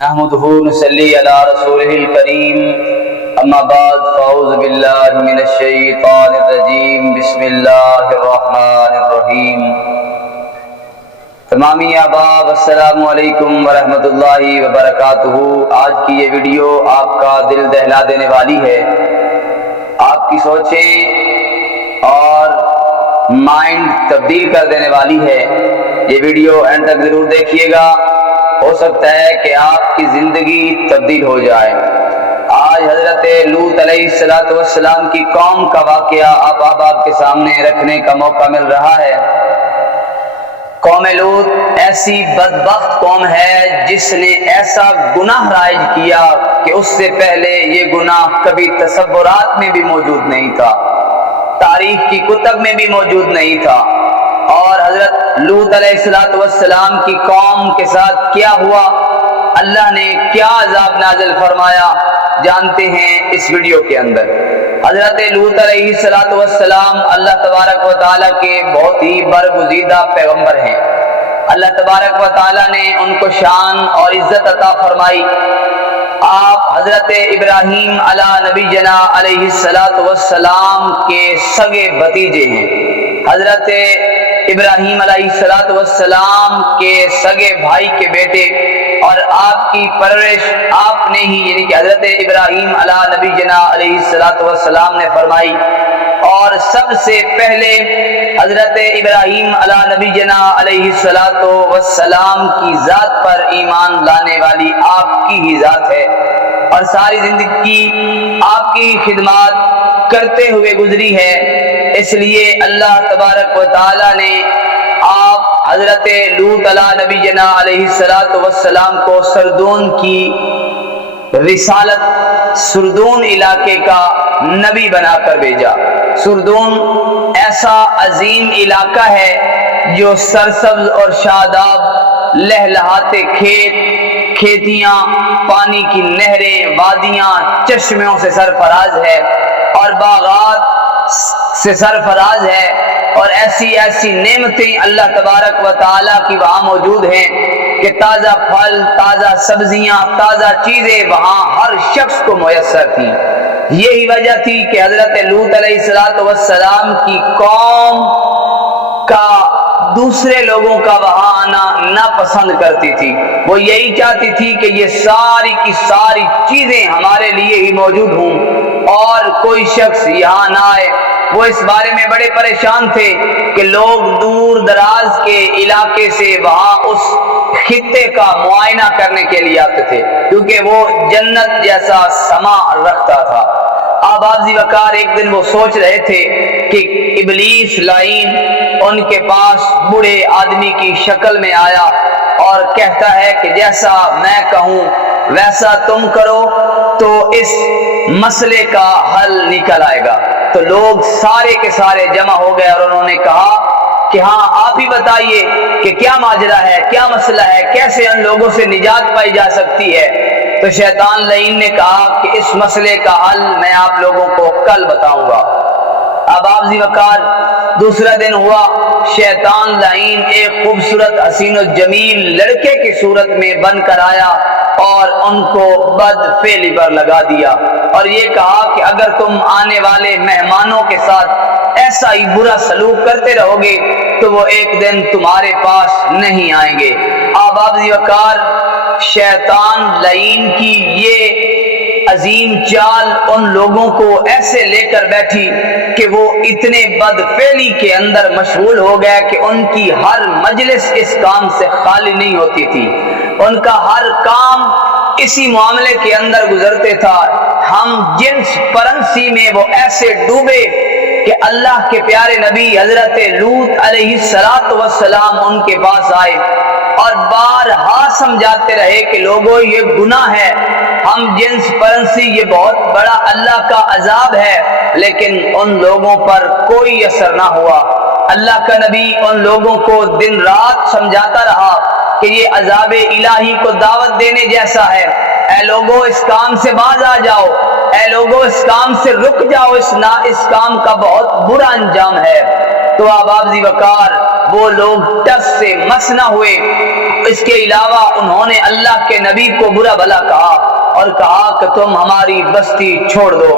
نحمده نصلي على رسوله الكريم اما بعد فاعوذ بالله من الشیطان الرجیم بسم اللہ الرحمن الرحیم تمامی احباب السلام علیکم ورحمۃ اللہ وبرکاتہ۔ آج کی یہ ویڈیو آپ کا دل دہلا دینے والی ہے، آپ کی سوچیں اور مائنڈ تبدیل کر دینے والی ہے۔ یہ ویڈیو اینڈ تک ضرور دیکھیے گا، ہو سکتا ہے کہ آپ کی زندگی تبدیل ہو جائے۔ آج حضرت لوط علیہ السلام کی قوم کا واقعہ آپ کے سامنے رکھنے کا موقع مل رہا ہے۔ قوم لوط ایسی بدبخت قوم ہے جس نے ایسا گناہ رائج کیا کہ اس سے پہلے یہ گناہ کبھی تصورات میں بھی موجود نہیں تھا، تاریخ کی کتب میں بھی موجود نہیں تھا۔ اور حضرت لوط علیہ السلام کی قوم کے ساتھ کیا ہوا، اللہ نے کیا عذاب نازل فرمایا، جانتے ہیں اس ویڈیو کے اندر۔ حضرت لوط علیہ السلام اللہ تبارک و تعالیٰ کے بہت ہی برگزیدہ پیغمبر ہیں۔ اللہ تبارک و تعالیٰ نے ان کو شان اور عزت عطا فرمائی۔ آپ حضرت ابراہیم علی نبی جنا علیہ السلام کے سگے بھتیجے ہیں۔ حضرت ابراہیم علیہ السلام کے سگے بھائی کے بیٹے، اور آپ کی پرورش آپ نے ہی یعنی کہ حضرت ابراہیم علی نبی جنا علیہ السلام نے فرمائی۔ اور سب سے پہلے حضرت ابراہیم علی نبی جنا علیہ السلام کی ذات پر ایمان لانے والی آپ کی ہی ذات ہے، اور ساری زندگی آپ کی خدمات کرتے ہوئے گزری ہے۔ اس لیے اللہ تبارک و تعالی نے آپ حضرت لوط علیہ نبی جنا علیہ السلام کو سردون کی رسالت، سردون علاقے کا نبی بنا کر بھیجا۔ سردون ایسا عظیم علاقہ ہے جو سرسبز اور شاداب، لہلہاتے کھیت، کھیتیاں، پانی کی نہریں، وادیاں، چشموں سے سرفراز ہے، اور باغات سے سرفراز ہے، اور ایسی نعمتیں اللہ تبارک و تعالیٰ کی وہاں موجود ہیں کہ تازہ پھل، تازہ سبزیاں، تازہ چیزیں وہاں ہر شخص کو میسر تھیں۔ یہی وجہ تھی کہ حضرت لوط علیہ السلام کی قوم کا دوسرے لوگوں کا وہاں آنا ناپسند کرتی تھی۔ وہ یہی چاہتی تھی کہ یہ ساری کی ساری چیزیں ہمارے لیے ہی موجود ہوں اور کوئی شخص یہاں نہ آئے۔ وہ اس بارے میں بڑے پریشان تھے کہ لوگ دور دراز کے علاقے سے وہاں اس خطے کا معائنہ کرنے کے لیے آتے تھے، کیونکہ وہ جنت جیسا سما رکھتا تھا۔ آبازی وقار ایک دن وہ سوچ رہے تھے کہ ابلیس لعین ان کے پاس بوڑھے آدمی کی شکل میں آیا اور کہتا ہے کہ جیسا میں کہوں ویسا تم کرو تو اس مسئلے کا حل نکل آئے گا۔ تو لوگ سارے کے سارے جمع ہو گئے اور انہوں نے کہا کہ ہاں آپ ہی بتائیے کہ کیا ماجرا ہے، کیا مسئلہ ہے، کیسے ان لوگوں سے نجات پائی جا سکتی ہے۔ تو شیطان لعین نے کہا کہ اس مسئلے کا حل میں آپ لوگوں کو کل بتاؤں گا۔ اب آبزی وقار دوسرا دن ہوا، شیطان لعین ایک خوبصورت حسین و جمیل لڑکے کی صورت میں بن کر آیا اور ان کو بد فعلی پر لگا دیا، اور یہ کہا کہ اگر تم آنے والے مہمانوں کے ساتھ ایسا ہی برا سلوک کرتے رہو گے تو وہ ایک دن تمہارے پاس نہیں آئیں گے۔ آبازی وقار شیطان لعین کی یہ عظیم چال ان لوگوں کو ایسے لے کر بیٹھی کہ وہ اتنے بدفعلی کے اندر مشغول ہو گئے کہ ان کی ہر مجلس اس کام سے خالی نہیں ہوتی تھی، ان کا ہر کام اسی معاملے کے اندر گزرتے تھا۔ ہم جنس پرنسی میں وہ ایسے ڈوبے کہ اللہ کے پیارے نبی حضرت لوط علیہ السلام ان کے پاس آئے اور بارہا سمجھاتے رہے کہ لوگوں یہ گناہ ہے، ہم جنس پرنسی، یہ بہت بڑا اللہ کا عذاب ہے، لیکن ان لوگوں پر کوئی اثر نہ ہوا۔ اللہ کا نبی ان لوگوں کو دن رات سمجھاتا رہا کہ یہ عذاب الہی کو دعوت دینے جیسا ہے، اے لوگوں اس کام سے باز آ جاؤ، اے لوگوں اس کام سے رک جاؤ، اس کام کا بہت برا انجام ہے۔ تو احباب ذی وقار وہ لوگ ٹس سے مس نہ ہوئے، اس کے علاوہ انہوں نے اللہ کے نبی کو برا بھلا کہا اور کہا کہ تم ہماری بستی چھوڑ دو۔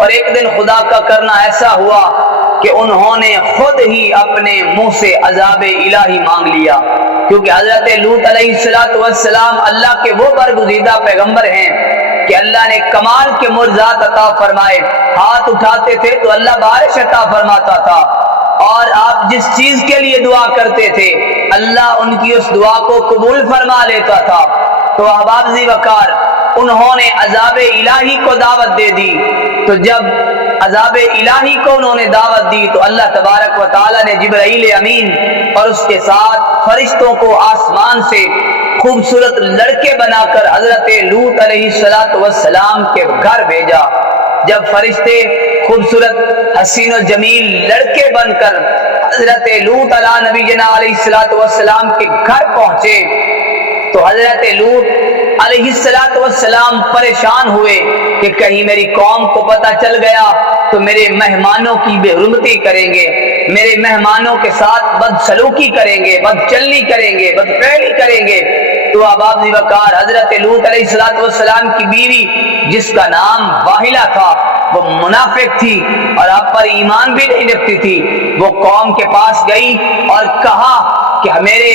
اور ایک دن خدا کا کرنا ایسا ہوا کہ انہوں نے خود ہی اپنے منہ سے عذاب الہی مانگ لیا، کیونکہ حضرت لوط علیہ السلام اللہ کے وہ برگزیدہ پیغمبر ہیں کہ اللہ نے کمال کے معجزات عطا فرمائے، ہاتھ اٹھاتے تھے تو اللہ بارش عطا فرماتا تھا، اور آپ جس چیز کے لیے دعا کرتے تھے اللہ ان کی اس دعا کو قبول فرما لیتا تھا۔ تو احباب ذی وقار انہوں نے عذاب الہی کو دعوت دے دی، تو جب عذاب الہی کو انہوں نے دعوت دی تو اللہ تبارک و تعالی نے جبرائیل امین اور اس کے ساتھ فرشتوں کو آسمان سے خوبصورت لڑکے بنا کر حضرت لوط علیہ السلام کے گھر بھیجا۔ جب فرشتے خوبصورت حسین و جمیل لڑکے بن کر حضرت لوط علیہ نبی جنا علیہ السلام کے گھر پہنچے تو حضرت لوط علیہ السلام پریشان ہوئے کہ کہیں میری قوم کو پتہ چل گیا تو میرے مہمانوں کی بے حرمتی کریں گے، میرے مہمانوں کے ساتھ بدسلوکی کریں گے، بدچلنی کریں گے، بدفعلی کریں گے۔ تو احباب ذی وقار حضرت لوط علیہ السلام کی بیوی جس کا نام واحلہ تھا وہ منافق تھی اور آپ پر ایمان بھی نہیں رکھتی تھی، وہ قوم کے پاس گئی اور کہا کہ میرے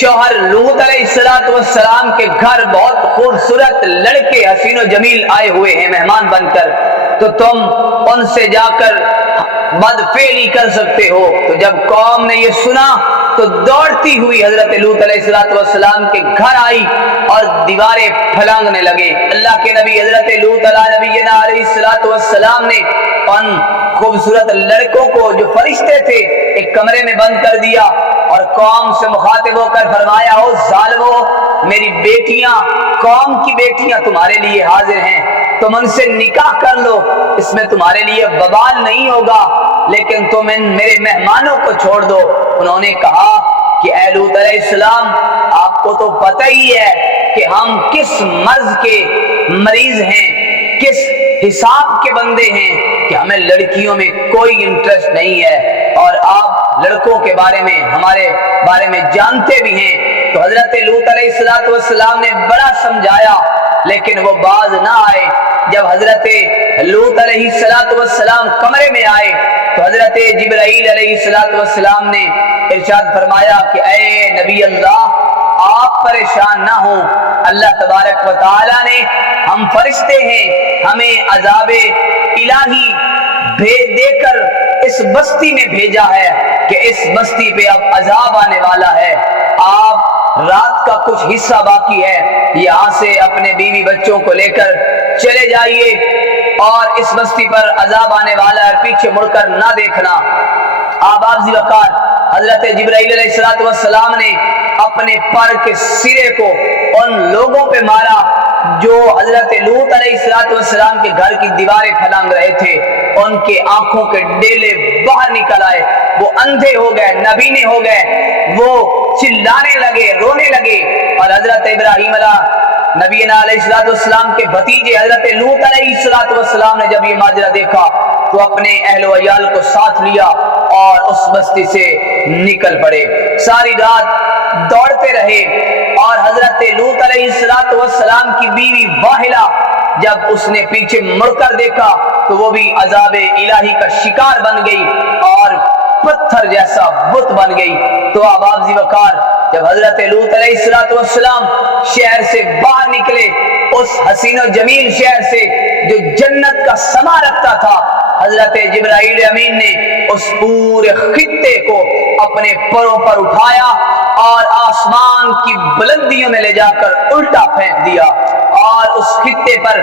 شوہر لوط علیہ السلام کے گھر بہت خوبصورت لڑکے حسین و جمیل آئے ہوئے ہیں مہمان بن کر، تو تم ان سے جا کر بدفعلی کر سکتے ہو۔ تو جب قوم نے یہ سنا تو دوڑتی ہوئی حضرت لوط علیہ السلام کے گھر آئی اور دیواریں پھلانگنے لگے۔ اللہ کے نبی حضرت لوط علیہ السلام نے ان خوبصورت لڑکوں کو جو فرشتے تھے ایک کمرے میں بند کر دیا اور قوم سے مخاطب ہو کر فرمایا، او ظالمو، میری بیٹیاں، قوم کی بیٹیاں تمہارے لیے حاضر ہیں، تم ان سے نکاح کر لو، اس میں تمہارے لیے وبال نہیں ہوگا، لیکن تم ان میرے مہمانوں کو چھوڑ دو۔ انہوں نے کہا کہ اے لوط علیہ السلام، آپ کو تو پتہ ہی ہے کہ ہم کس مرض کے مریض ہیں، کس حساب کے بندے ہیں کہ ہمیں لڑکیوں میں کوئی انٹرسٹ نہیں ہے، اور آپ لڑکوں کے بارے میں ہمارے بارے میں جانتے بھی ہیں۔ تو حضرت لوط علیہ السلام نے بڑا سمجھایا لیکن وہ باز نہ آئے۔ جب حضرت لوط علیہ السلام کمرے میں آئے تو حضرت جبرائیل علیہ السلام نے ارشاد فرمایا کہ اے نبی اللہ، آپ پریشان نہ ہوں، اللہ تبارک و تعالی نے، ہم فرشتے ہیں، ہمیں عذاب الہی بھیج دے کر اس بستی میں بھیجا ہے کہ اس بستی پہ اب عذاب آنے والا ہے، آپ رات کا کچھ حصہ باقی ہے، یہاں سے اپنے بیوی بچوں کو لے کر چلے جائیے اور اس بستی پر عذاب آنے والا ہے، پیچھے مڑ کر نہ دیکھنا۔ آباد ذی وقار حضرت جبرائیل علیہ السلام نے اپنے پر کے سرے کو ان لوگوں پہ مارا جو حضرت لوط علیہ السلام کے گھر کی دیواریں پھلانگ رہے تھے، ان کے آنکھوں کے ڈیلے باہر نکل آئے، وہ اندھے ہو گئے، نابینے ہو گئے، وہ چلانے لگے، رونے لگے۔ اور حضرت ابراہیم نبینا علیہ السلام کے بھتیجے حضرت لوط علیہ السلام نے جب یہ ماجرا دیکھا تو اپنے اہل و عیال کو ساتھ لیا اور اس بستی سے نکل پڑے۔ ساری رات دوڑتے رہے اور حضرت لوط علیہ السلام کی بیوی واحلہ جب اس نے پیچھے مڑ کر دیکھا تو وہ بھی عذاب الہی کا شکار بن گئی اور پتھر جیسا بت بن گئی۔ تو آباد ذی وقار جب حضرت لوط علیہ السلام شہر سے باہر نکلے، اس حسین و جمیل شہر سے جو جنت کا سما رکھتا تھا، حضرت جبرائیل امین نے اس پورے خطے کو اپنے پروں پر اٹھایا اور آسمان کی بلندیوں میں لے جا کر الٹا پھینک دیا، اور اس خطے پر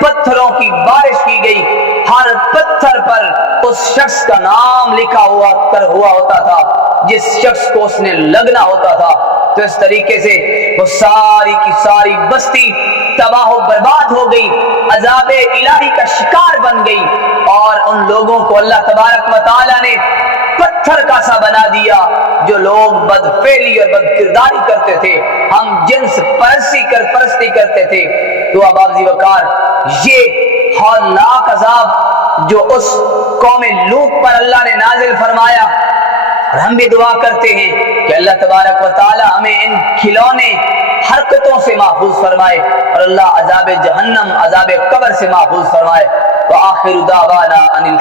پتھروں کی بارش کی گئی، ہر پتھر پر اس شخص کا نام لکھا ہوا ہوتا تھا جس شخص کو اس نے لگنا ہوتا تھا۔ تو اس طریقے سے وہ ساری کی ساری بستی تباہ و برباد ہو گئی، عذاب الہی کا شکار بن گئی، اور ان لوگوں کو اللہ تبارک و تعالی نے پتھر کا سا بنا دیا جو لوگ بدفعلی اور بدکرداری کرتے تھے، ہم جنس پرستی کرتے تھے۔ تو آباد ذی وقار یہ ہولناک عذاب جو اس قوم لوط پر اللہ نے نازل فرمایا. اور ہم بھی دعا کرتے ہیں کہ اللہ تبارک و تعالی ہمیں ان کھلونے حرکتوں سے محفوظ فرمائے اور اللہ عذاب جہنم عذاب قبر سے محفوظ فرمائے. وآخر دعوانا ان